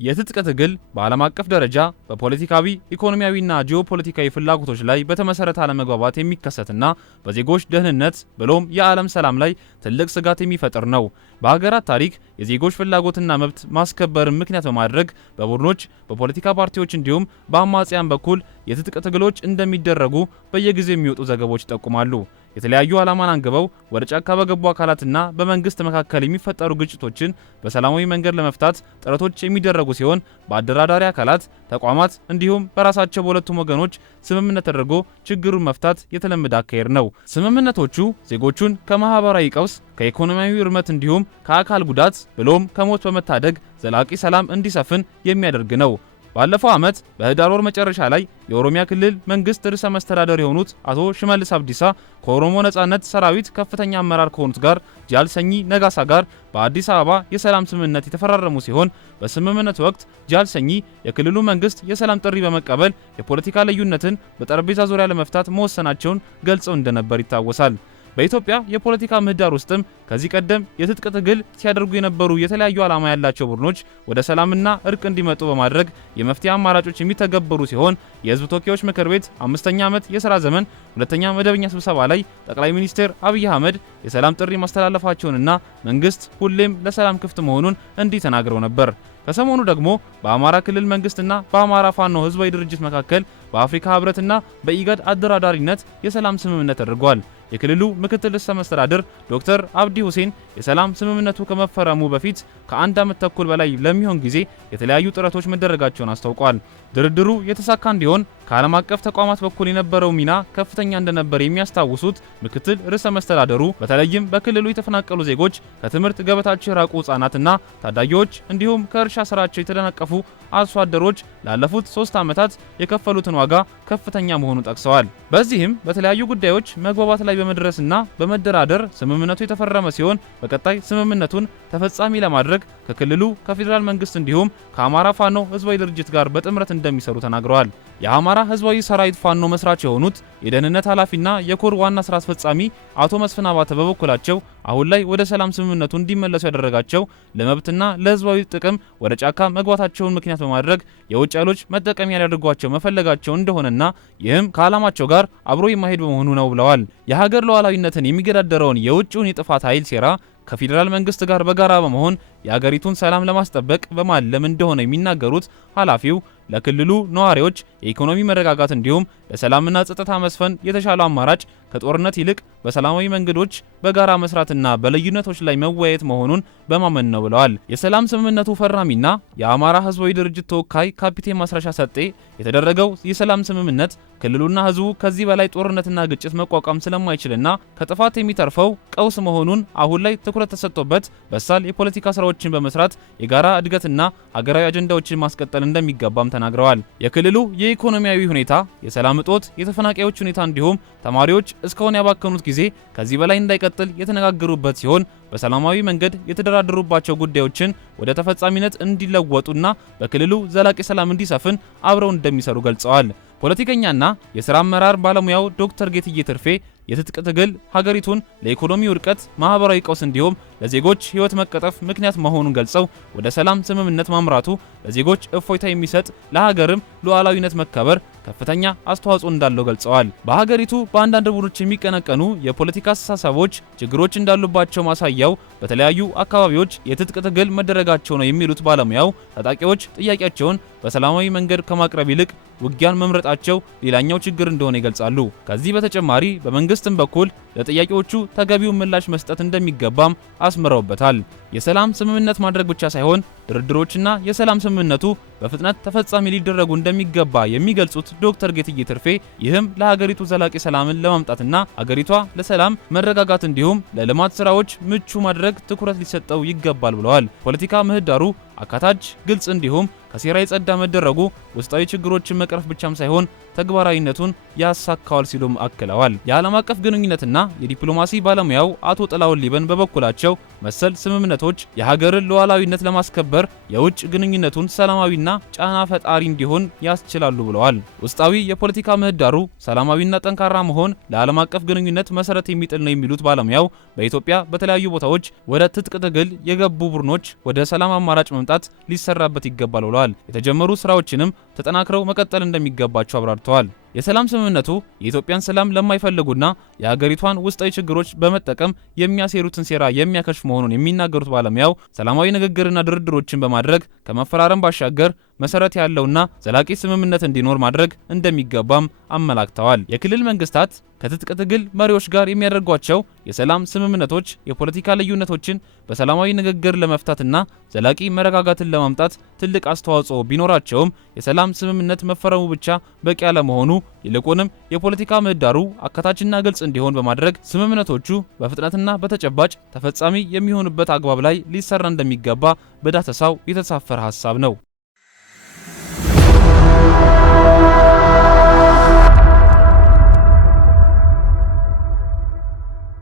የትጥቅ ትግል በዓለም አቀፍ ደረጃ በፖለቲካዊ ኢኮኖሚያዊና ጂኦፖለቲካዊ ፍላጎቶች ላይ በተመሰረተ አለመግባባት የሚከሰትና በዜጎች ደህንነት ብሎም የዓለም ሰላም ላይ ትልቅ ስጋት የሚፈጥር ነው። በሀገራት ታሪክ የዜጎች ፍላጎትና መብት ማስከበርን ምክንያት በማድረግ በቡድኖች፣ በፖለቲካ ፓርቲዎች እንዲሁም በአማጽያን በኩል የትጥቅ ትግሎች እንደሚደረጉ በየጊዜው የሚወጡ ዘገቦች ይጠቁማሉ። የተለያዩ ዓላማን አንግበው ወደ ጫካ በገቡ አካላትና በመንግስት መካከል የሚፈጠሩ ግጭቶችን በሰላማዊ መንገድ ለመፍታት ጥረቶች የሚደረጉ ሲሆን በአደራዳሪ አካላት፣ ተቋማት እንዲሁም በራሳቸው በሁለቱም ወገኖች ስምምነት ተደርጎ ችግሩን መፍታት የተለመደ አካሄድ ነው። ስምምነቶቹ ዜጎቹን ከማህበራዊ ቀውስ፣ ከኢኮኖሚያዊ እርመት እንዲሁም ከአካል ጉዳት ብሎም ከሞት በመታደግ ዘላቂ ሰላም እንዲሰፍን የሚያደርግ ነው። ባለፈው ዓመት በህዳር ወር መጨረሻ ላይ የኦሮሚያ ክልል መንግስት ርዕሰ መስተዳደር የሆኑት አቶ ሽመልስ አብዲሳ ከኦሮሞ ነጻነት ሰራዊት ከፍተኛ አመራር ከሆኑት ጋር ጃልሰኚ ነጋሳ ጋር በአዲስ አበባ የሰላም ስምምነት የተፈራረሙ ሲሆን በስምምነቱ ወቅት ጃልሰኚ የክልሉ መንግስት የሰላም ጥሪ በመቀበል የፖለቲካ ልዩነትን በጠረጴዛ ዙሪያ ለመፍታት መወሰናቸውን ገልጸው እንደነበር ይታወሳል። በኢትዮጵያ የፖለቲካ ምህዳር ውስጥም ከዚህ ቀደም የትጥቅ ትግል ሲያደርጉ የነበሩ የተለያዩ ዓላማ ያላቸው ቡድኖች ወደ ሰላምና እርቅ እንዲመጡ በማድረግ የመፍትሄ አማራጮች የሚተገበሩ ሲሆን የህዝብ ተወካዮች ምክር ቤት 5ኛ ዓመት የሥራ ዘመን 2ኛ መደበኛ ስብሰባ ላይ ጠቅላይ ሚኒስትር አብይ አህመድ የሰላም ጥሪ ማስተላለፋቸውንና መንግስት ሁሌም ለሰላም ክፍት መሆኑን እንዲህ ተናግረው ነበር። ከሰሞኑ ደግሞ በአማራ ክልል መንግስትና በአማራ ፋኖ ህዝባዊ ድርጅት መካከል በአፍሪካ ህብረትና በኢጋድ አደራዳሪነት የሰላም ስምምነት ተደርጓል። የክልሉ ምክትል ርዕሰ መስተዳድር ዶክተር አብዲ ሁሴን የሰላም ስምምነቱ ከመፈረሙ በፊት ከ1 ዓመት ተኩል በላይ ለሚሆን ጊዜ የተለያዩ ጥረቶች መደረጋቸውን አስታውቋል። ድርድሩ የተሳካ እንዲሆን ከዓለም አቀፍ ተቋማት በኩል የነበረው ሚና ከፍተኛ እንደነበር የሚያስታውሱት ምክትል ርዕሰ መስተዳድሩ በተለይም በክልሉ የተፈናቀሉ ዜጎች፣ ከትምህርት ገበታቸው የራቁ ህጻናትና ታዳጊዎች እንዲሁም ከእርሻ ስራቸው የተደናቀፉ አርሶ አደሮች ላለፉት 3 ዓመታት የከፈሉትን ዋጋ ከፍተኛ መሆኑን ጠቅሰዋል። በዚህም በተለያዩ ጉዳዮች መግባባት ላይ በመድረስና በመደራደር ስምምነቱ የተፈረመ ሲሆን በቀጣይ ስምምነቱን ተፈጻሚ ለማድረግ ከክልሉ ከፌዴራል መንግስት እንዲሁም ከአማራ ፋኖ ህዝባዊ ድርጅት ጋር በጥምረት እንደሚሰሩ ተናግረዋል። የአማራ ህዝባዊ ሰራዊት ፋኖ መስራች የሆኑት የደህንነት ኃላፊና የኮር ዋና ስራ አስፈጻሚ አቶ መስፍን አባተ በበኩላቸው አሁን ላይ ወደ ሰላም ስምምነቱ እንዲመለሱ ያደረጋቸው ለመብትና ለህዝባዊ ጥቅም ወደ ጫካ መግባታቸውን ምክንያት በማድረግ የውጭ ኃይሎች መጠቀሚያ ሊያደርጓቸው መፈለጋቸው እንደሆነና ይህም ከዓላማቸው ጋር አብሮ የማይሄድ በመሆኑ ነው ብለዋል። የሀገር ሉዓላዊነትን የሚገዳደረውን የውጭውን የጥፋት ኃይል ሴራ ከፌዴራል መንግስት ጋር በጋራ በመሆን የሀገሪቱን ሰላም ለማስጠበቅ በማለም እንደሆነ የሚናገሩት ኃላፊው ለክልሉ ነዋሪዎች የኢኮኖሚ መረጋጋት እንዲሁም ለሰላምና ጸጥታ መስፈን የተሻለው አማራጭ ከጦርነት ይልቅ በሰላማዊ መንገዶች በጋራ መስራትና በልዩነቶች ላይ መወያየት መሆኑን በማመን ነው ብለዋል። የሰላም ስምምነቱ ፈራሚና የአማራ ህዝባዊ ድርጅት ተወካይ ካፒቴን ማስረሻ ሰጤ የተደረገው የሰላም ስምምነት ክልሉና ህዝቡ ከዚህ በላይ ጦርነትና ግጭት መቋቋም ስለማይችልና ከጥፋት የሚተርፈው ቀውስ መሆኑን አሁን ላይ ትኩረት ተሰጥቶበት በሳል የፖለቲካ ስራዎችን በመስራት የጋራ እድገትና ሀገራዊ አጀንዳዎችን ማስቀጠል እንደሚገባም ተናግረዋል። የክልሉ የኢኮኖሚያዊ ሁኔታ፣ የሰላም እጦት፣ የተፈናቃዮች ሁኔታ እንዲሁም ተማሪዎች እስካሁን ያባከኑት ጊዜ ከዚህ በላይ እንዳይቀጥል የተነጋገሩበት ሲሆን በሰላማዊ መንገድ የተደራደሩባቸው ጉዳዮችን ወደ ተፈጻሚነት እንዲለወጡና በክልሉ ዘላቂ ሰላም እንዲሰፍን አብረው እንደሚሰሩ ገልጸዋል። ፖለቲከኛና የሥራ አመራር ባለሙያው ዶክተር ጌትዬ ትርፌ የትጥቅ ትግል ሀገሪቱን ለኢኮኖሚ ውድቀት፣ ማህበራዊ ቀውስ እንዲሁም ለዜጎች ህይወት መቀጠፍ ምክንያት መሆኑን ገልጸው ወደ ሰላም ስምምነት ማምራቱ ለዜጎች እፎይታ የሚሰጥ ለሀገርም ሉዓላዊነት መከበር ከፍተኛ አስተዋጽኦ እንዳለው ገልጸዋል። በሀገሪቱ በአንዳንድ ቡድኖች የሚቀነቀኑ የፖለቲካ አስተሳሰቦች ችግሮች እንዳሉባቸው ማሳያው በተለያዩ አካባቢዎች የትጥቅ ትግል መደረጋቸው ነው የሚሉት ባለሙያው ታጣቂዎች ጥያቄያቸውን በሰላማዊ መንገድ ከማቅረብ ይልቅ ውጊያን መምረጣቸው ሌላኛው ችግር እንደሆነ ይገልጻሉ። ከዚህ በተጨማሪ በመንግስትም በኩል ለጥያቄዎቹ ተገቢውን ምላሽ መስጠት እንደሚገባም አስምረውበታል። የሰላም ስምምነት ማድረግ ብቻ ሳይሆን ድርድሮችና የሰላም ስምምነቱ በፍጥነት ተፈጻሚ ሊደረጉ እንደሚገባ የሚገልጹት ዶክተር ጌትዬ ትርፌ ይህም ለሀገሪቱ ዘላቂ ሰላምን ለማምጣትና ሀገሪቷ ለሰላም መረጋጋት እንዲሁም ለልማት ስራዎች ምቹ ማድረግ ትኩረት ሊሰጠው ይገባል ብለዋል። ፖለቲካ ምህዳሩ አካታች፣ ግልጽ እንዲሁም ከሴራ የጸዳ መደረጉ ውስጣዊ ችግሮችን መቅረፍ ብቻም ሳይሆን ተግባራዊነቱን ያሳካዋል ሲሉም አክለዋል። የዓለም አቀፍ ግንኙነትና የዲፕሎማሲ ባለሙያው አቶ ጥላውን ሊበን በበኩላቸው መሰል ስምምነቶች የሀገርን ሉዓላዊነት ለማስከበር በመተባበር የውጭ ግንኙነቱን ሰላማዊና ጫና ፈጣሪ እንዲሆን ያስችላሉ ብለዋል። ውስጣዊ የፖለቲካ ምህዳሩ ሰላማዊና ጠንካራ መሆን ለዓለም አቀፍ ግንኙነት መሰረት የሚጥል ነው የሚሉት ባለሙያው በኢትዮጵያ በተለያዩ ቦታዎች ወደ ትጥቅ ትግል የገቡ ቡድኖች ወደ ሰላም አማራጭ መምጣት ሊሰራበት ይገባል ብለዋል። የተጀመሩ ስራዎችንም ተጠናክረው መቀጠል እንደሚገባቸው አብራርተዋል። የሰላም ስምምነቱ የኢትዮጵያን ሰላም ለማይፈልጉና የሀገሪቷን ውስጣዊ ችግሮች በመጠቀም የሚያሴሩትን ሴራ የሚያከሽፍ መሆኑን የሚናገሩት ባለሙያው ሰላማዊ ንግግርና ድርድሮችን በማድረግ ከመፈራረም ባሻገር መሰረት ያለውና ዘላቂ ስምምነት እንዲኖር ማድረግ እንደሚገባም አመላክተዋል። የክልል መንግስታት ከትጥቅ ትግል መሪዎች ጋር የሚያደርጓቸው የሰላም ስምምነቶች የፖለቲካ ልዩነቶችን በሰላማዊ ንግግር ለመፍታትና ዘላቂ መረጋጋትን ለማምጣት ትልቅ አስተዋጽኦ ቢኖራቸውም የሰላም ስምምነት መፈረሙ ብቻ በቂ አለመሆኑ ይልቁንም የፖለቲካ ምህዳሩ አካታችና ግልጽ እንዲሆን በማድረግ ስምምነቶቹ በፍጥነትና በተጨባጭ ተፈጻሚ የሚሆኑበት አግባብ ላይ ሊሰራ እንደሚገባ በዳሰሳው የተሳፈረ ሐሳብ ነው።